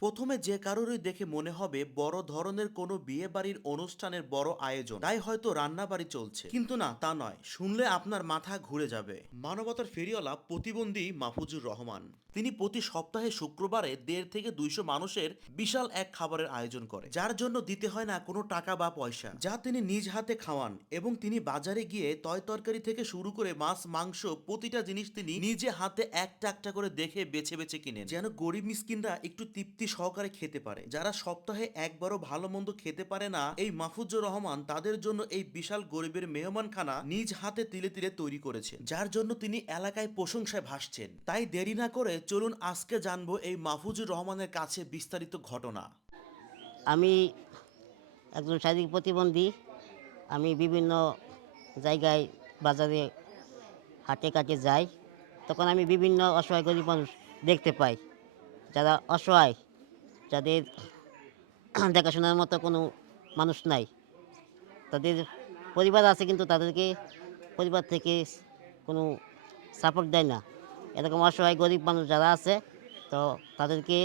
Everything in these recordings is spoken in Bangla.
প্রথমে যে কারোরই দেখে মনে হবে বড় ধরনের কোনো বিয়ে বাড়ির অনুষ্ঠানের বড় আয়োজন। তাই হয়তো রান্না বাড়ি চলছে। কিন্তু না, তা নয়। শুনলে আপনার মাথা ঘুরে যাবে। মানবতার ফেরিওয়ালা প্রতিবন্ধী মাহফুজুর রহমান। তিনি প্রতি সপ্তাহে শুক্রবারে দেড় থেকে দুইশো মানুষের বিশাল এক খাবারের আয়োজন করে। যার জন্য দিতে হয় না কোনো টাকা বা পয়সা। যা তিনি নিজ হাতে খাওয়ান এবং তিনি বাজারে গিয়ে তয় তরকারি থেকে শুরু করে মাছ, মাংস প্রতিটা জিনিস তিনি নিজে হাতে একটা একটা করে দেখে বেছে বেছে কিনেন। যেন গরিব মিসকিনরা একটু তৃপ্তি সহকারে খেতে পারে। যারা সপ্তাহে একবারও ভালো মন্দ খেতে পারে না, এই মাহফুজুর রহমান তাদের জন্য এই বিশাল গরিবের মেহমানখানা নিজ হাতে তিলে তিলে তৈরি করেছেন যার জন্য তিনি এলাকায় প্রশংসায় ভাসছেন। তাই দেরি না করে চলুন আজকে জানব এই মাহফুজুর রহমানের কাছে বিস্তারিত ঘটনা। আমি একজন শারীরিক প্রতিবন্ধী। আমি বিভিন্ন জায়গায় বাজারে হাটে কাটে যাই, তখন আমি বিভিন্ন অসহায় গরিব মানুষ দেখতে পাই। যারা অসহায় যাদের দেখাশোনার মতো কোনো মানুষ নাই। তাদের পরিবার আছে কিন্তু তাদেরকে পরিবার থেকে কোনো সাপোর্ট দেয় না। এরকম অসহায় গরিব মানুষ যারা আছে, তো তাদেরকে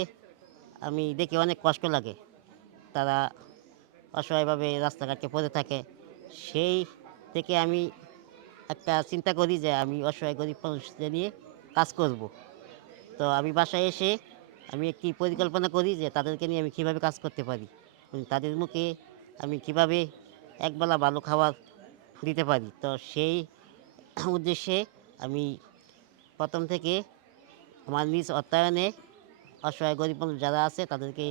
আমি দেখে অনেক কষ্ট লাগে। তারা অসহায়ভাবে রাস্তাঘাটে পড়ে থাকে। সেই থেকে আমি একটা চিন্তা করি যে আমি অসহায় গরিব মানুষদের নিয়ে কাজ করব। তো আমি বাসায় এসে আমি একটি পরিকল্পনা করি যে তাদেরকে নিয়ে আমি কীভাবে কাজ করতে পারি তাদের মুখে আমি কীভাবে একবেলা ভালো খাবার দিতে পারি। তো সেই উদ্দেশ্যে আমি প্রথম থেকে আমার নিজ অর্থায়নে অসহায় গরিব যারা আছে তাদেরকে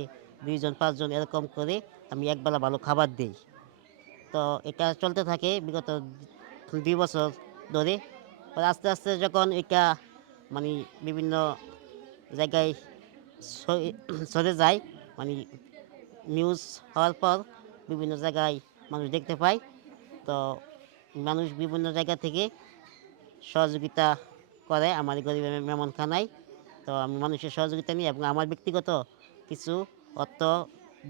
দুইজন, পাঁচজন এরকম করে আমি একবেলা ভালো খাবার দিই। তো এটা চলতে থাকে বিগত দুই বছর ধরে। আস্তে আস্তে যখন এটা মানে বিভিন্ন জায়গায় ছড়ে যায়। মানে নিউজ হওয়ার পর বিভিন্ন জায়গায় মানুষ দেখতে পায়। তো মানুষ বিভিন্ন জায়গা থেকে সহযোগিতা করে। আমার এই গরিবের মেমনখানায় তো আমি মানুষের সহযোগিতা নিই এবং আমার ব্যক্তিগত কিছু অর্থ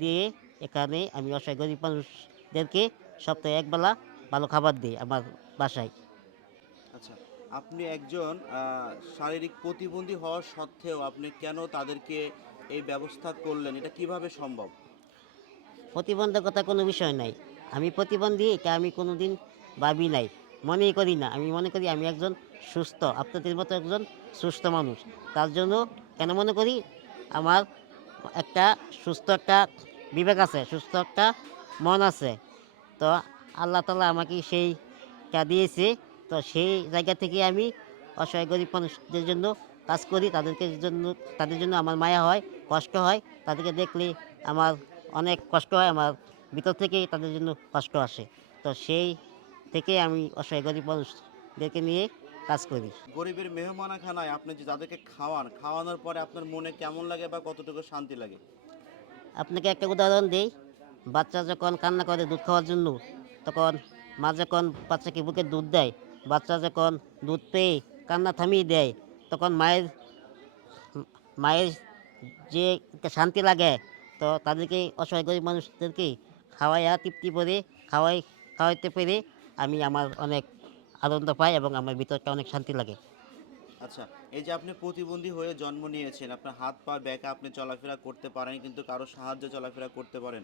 দিয়ে এখানে আমি অসহায় গরিব মানুষদেরকে সপ্তাহে একবেলা ভালো খাবার দিই আমার বাসায়। আপনি একজন শারীরিক প্রতিবন্ধী হওয়া সত্ত্বেও আপনি কেন তাদেরকে এই ব্যবস্থা করলেন? এটা কীভাবে সম্ভব? প্রতিবন্ধকতা কোনো বিষয় নাই। আমি প্রতিবন্ধী, এটা আমি কোনো দিন ভাবি নাই। মনেই করি না। আমি মনে করি আমি একজন সুস্থ, আপনাদের মতো একজন সুস্থ মানুষ। তার জন্য কেন মনে করি আমার একটা সুস্থ একটা বিবেক আছে, সুস্থ একটা মন আছে। তো আল্লাহ তালা আমাকে সেইটা দিয়েছে। তো সেই জায়গা থেকে আমি অসহায় গরিব মানুষদের জন্য কাজ করি। তাদেরকে জন্য তাদের জন্য আমার মায়া হয় কষ্ট হয়। তাদেরকে দেখলে আমার অনেক কষ্ট হয় আমার ভিতর থেকেই তাদের জন্য কষ্ট আসে। তো সেই থেকে আমি অসহায় গরিব মানুষদেরকে নিয়ে কাজ করি। গরিবের মেহমানাখানায় আপনি যে তাদেরকে খাওয়ান খাওয়ানোর পরে আপনার মনে কেমন লাগে বা কতটুকু শান্তি লাগে? আপনাকে একটা উদাহরণ দিই। বাচ্চা যখন কান্না করে দুধ খাওয়ার জন্য তখন মা যখন বাচ্চাকে বুকে দুধ দেয় বাচ্চা যখন দুধ পেয়ে কান্না থামিয়ে দেয় তখন মায়ের মায়ের যে একটা শান্তি লাগে তো তাদেরকে অসহায় গরিব মানুষদেরকে খাওয়াইয়া তৃপ্তি করে খাওয়াই খাওয়াইতে পেরে আমি আমার অনেক আনন্দ পাই এবং আমার ভিতরটা অনেক শান্তি লাগে। আচ্ছা এই যে আপনি প্রতিবন্ধী হয়ে জন্ম নিয়েছেন আপনার হাত পা ব্যাকা আপনি চলাফেরা করতে পারেন কিন্তু কারও সাহায্য চলাফেরা করতে পারেন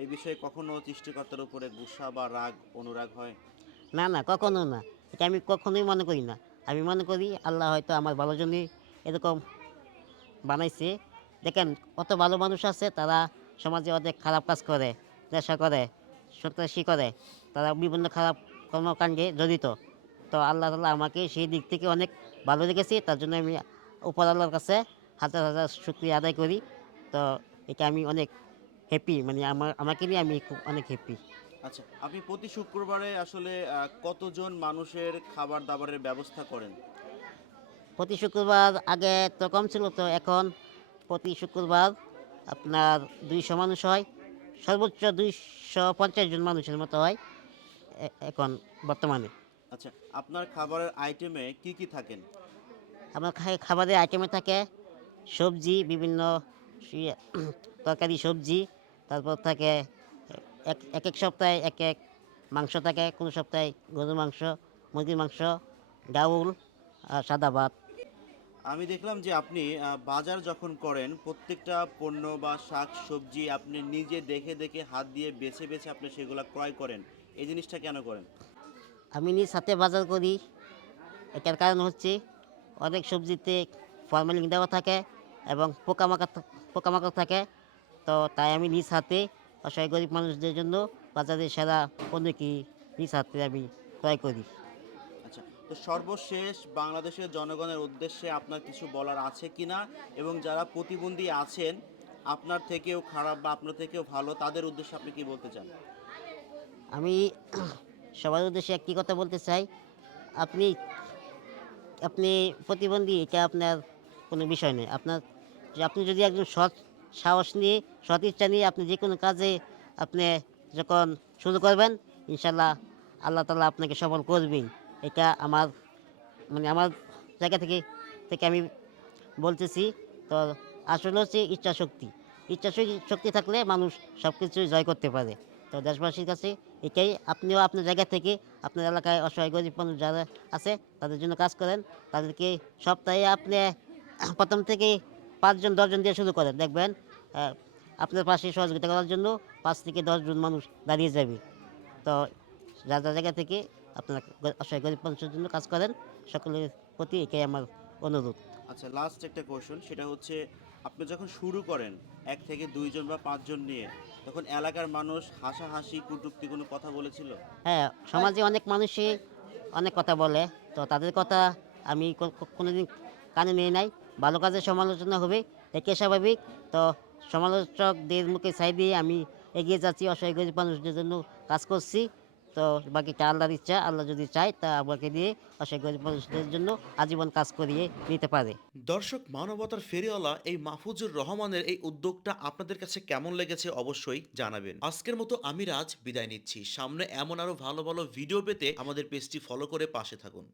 এই বিষয়ে কখনো সৃষ্টিকর্তার উপরে গুসা বা রাগ অনুরাগ হয়? না না কখনো না। এটা আমি কখনোই মনে করি না। আমি মনে করি আল্লাহ হয়তো আমার ভালোর জন্যই এরকম বানাইছে। দেখেন, কত ভালো মানুষ আছে, তারা সমাজে অনেক খারাপ কাজ করে, নেশা করে, সন্ত্রাসী করে, তারা বিভিন্ন খারাপ কর্মকাণ্ডে জড়িত। তো আল্লাহ তালা আমাকে সেই দিক থেকে অনেক ভালো রেখেছে তার জন্য আমি উপর আল্লাহর কাছে হাজার হাজার শুক্রিয়া আদায় করি। তো এটা আমি অনেক হ্যাপি মানে আমার, আমাকে নিয়ে আমি খুব অনেক হ্যাপি আচ্ছা আপনি প্রতি শুক্রবারে আসলে কতজন মানুষের খাবার দাবারের ব্যবস্থা করেন? প্রতি শুক্রবার আগে তো কম ছিল তো এখন প্রতি শুক্রবার আপনার দুইশো মানুষ হয়। সর্বোচ্চ দুইশো পঞ্চাশ জন মানুষের মতো হয় এখন বর্তমানে। আচ্ছা আপনার খাবারের আইটেমে কি কি থাকেন? আমার খাবারের আইটেমে থাকে সবজি বিভিন্ন সি- তরকারি সবজি তারপর থাকে এক এক এক সপ্তাহে এক এক মাংস থাকে কোনো সপ্তাহে গরুর মাংস মুরগির মাংস ডাউল আর সাদা ভাত। আমি দেখলাম যে আপনি বাজার যখন করেন প্রত্যেকটা পণ্য বা শাক সবজি আপনি নিজে দেখে দেখে হাত দিয়ে বেছে বেছে আপনি সেগুলো ক্রয় করেন। এই জিনিসটা কেন করেন? আমি নিজ সাথে বাজার করি। এটার কারণ হচ্ছে অনেক সবজিতে ফরমালিন দেওয়া থাকে এবং পোকামাকড় পোকামাকড় থাকে। তো তাই আমি নিজ হাতে অসহায় গরিব মানুষদের জন্য বাজারে সেরা পণ্য কি? নিজ হাতে আমি ক্রয় করি। আচ্ছা তো সর্বশেষ বাংলাদেশের জনগণের উদ্দেশ্যে আপনার কিছু বলার আছে কিনা? এবং যারা প্রতিবন্ধী আছেন আপনার থেকেও খারাপ বা আপনার থেকেও ভালো তাদের উদ্দেশ্যে আপনি কি বলতে চান? আমি সবার উদ্দেশ্যে একটি কথা বলতে চাই। আপনি আপনি প্রতিবন্ধী এটা আপনার কোনো বিষয় নেই আপনার আপনি যদি একজন সৎ সাহস নিয়ে সৎ ইচ্ছা নিয়ে আপনি যে কোনো কাজে আপনি যখন শুরু করবেন, ইনশাল্লাহ আল্লাহ তালা আপনাকে সফল করবেই। এটা আমার মানে আমার জায়গা থেকে থেকে আমি বলতেছি। তো আসলে হচ্ছে ইচ্ছা শক্তি ইচ্ছা শক্তি- শক্তি থাকলে মানুষ সব কিছু জয় করতে পারে। তো দেশবাসীর কাছে এটাই, আপনিও আপনার জায়গা থেকে আপনার এলাকায় অসহায়, গরিব মানুষ যারা আছে, তাদের জন্য কাজ করেন। তাদেরকে সপ্তাহে আপনি, প্রথম থেকে পাঁচজন দশজন দিয়ে শুরু করেন। দেখবেন আপনার পাশে সহযোগিতা করার জন্য পাঁচ থেকে দশজন মানুষ দাঁড়িয়ে যাবে। তো যা যা জায়গা থেকে আপনারা অসহায় গরিব মানুষের জন্য কাজ করেন। সকলের প্রতি এটাই আমার অনুরোধ। আচ্ছা লাস্ট একটা কোশ্চেন সেটা হচ্ছে আপনি যখন শুরু করেন এক থেকে দুইজন বা পাঁচজন নিয়ে তখন এলাকার মানুষ হাসাহাসি কটূক্তি কোনো কথা বলেছিল? হ্যাঁ সমাজে অনেক মানুষই অনেক কথা বলে তো তাদের কথা আমি কোনোদিন কানে নিয়ে নাই। ভালো কাজের সমালোচনা হবে, একে স্বাভাবিক। তো সমালোচকদের মুখে ছাই দিয়ে আমি এগিয়ে যাচ্ছি অসহায় গরিব মানুষদের জন্য কাজ করছি। তো বাকিটা আল্লাহর ইচ্ছা, আল্লাহ যদি চায় তা আমাকে দিয়ে অসহায় গরিব মানুষদের জন্য আজীবন কাজ করিয়ে নিতে পারে। দর্শক, মানবতার ফেরিওয়ালা এই মাহফুজুর রহমানের এই উদ্যোগটা আপনাদের কাছে কেমন লেগেছে অবশ্যই জানাবেন। আজকের মতো আমি রাজ বিদায় নিচ্ছি। সামনে এমন আরও ভালো ভালো ভিডিও পেতে আমাদের পেজটি ফলো করে পাশে থাকুন।